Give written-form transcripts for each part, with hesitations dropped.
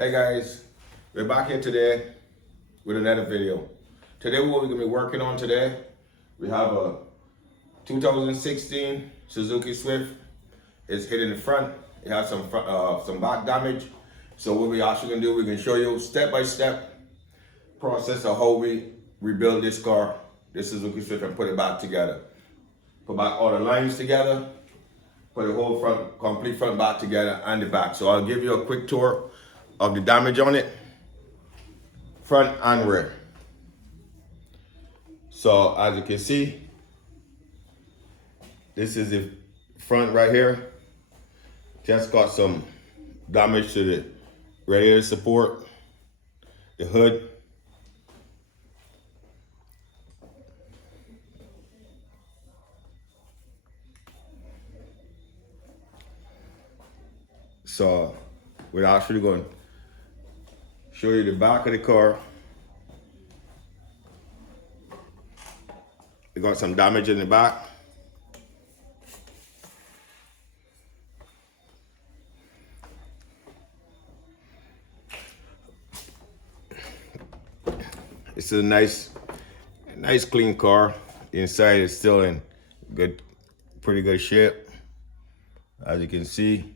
Hey guys, we're back here today with another video. Today what we're going to be working on today, we have a 2016 Suzuki Swift. It's hit in the front. It has some back damage. So what we actually going to do, we're going to show you step-by-step process of how we rebuild this car, this Suzuki Swift, and put it back together. Put back all the lines together, put the whole front, complete front back together and the back. So I'll give you a quick tour of the damage on it, front and rear. So as you can see, this is the front right here. Just got some damage to the radiator support, the hood. So we're actually going to show you the back of the car. We got some damage in the back. It's a nice clean car. The inside is still in pretty good shape, as you can see.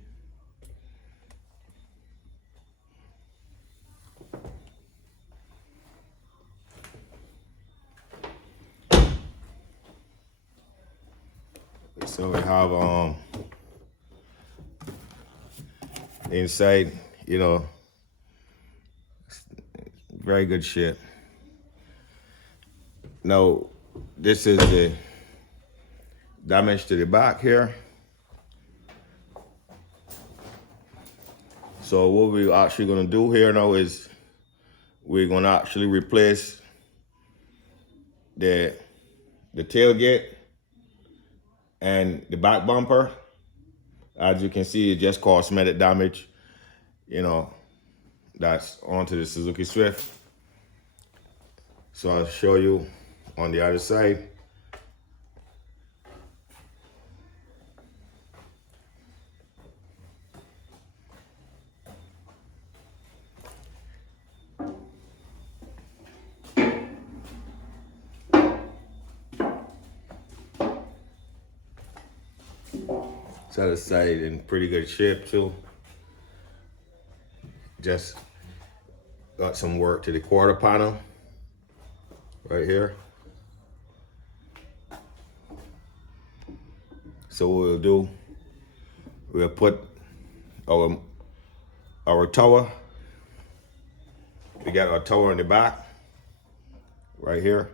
So we have the inside, very good shape. Now this is the damage to the back here. So what we're actually gonna do here now is we're gonna actually replace the tailgate and the back bumper. As you can see, it just cosmetic damage, that's onto the Suzuki Swift. So I'll show you on the other side. This other side in pretty good shape too. Just got some work to the quarter panel right here. So what we'll do, we'll put our tower. We got our tower in the back right here,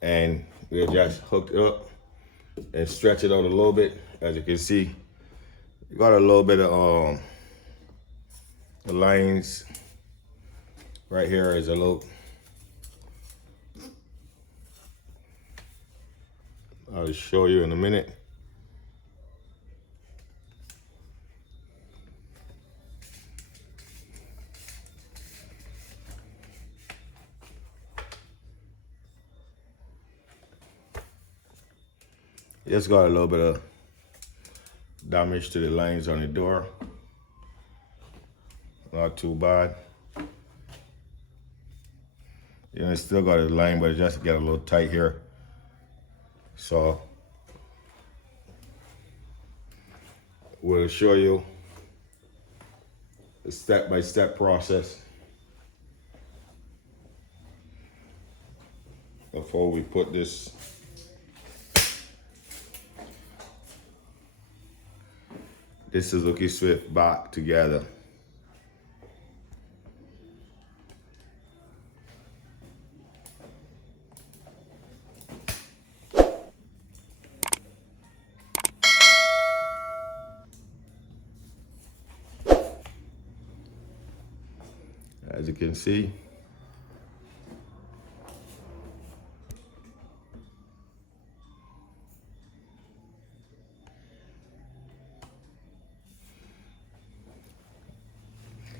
and we'll just hook it up and stretch it out a little bit. As you can see, you got a little bit of the lines right here is a little. I'll show you in a minute. Just got a little bit of damage to the lines on the door. Not too bad. It's still got a line, but it just get a little tight here. So we'll show you the step-by-step process before we put this Suzuki Swift back together. As you can see,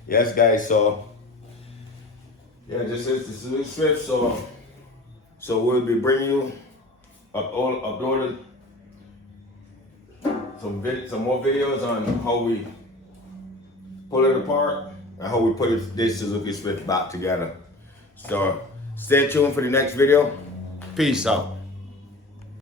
yes guys, so yeah, this is the Suzuki Swift. So we'll be bringing you uploaded some more videos on how we pull it apart, I hope we put this Suzuki Swift back together. So stay tuned for the next video. Peace out.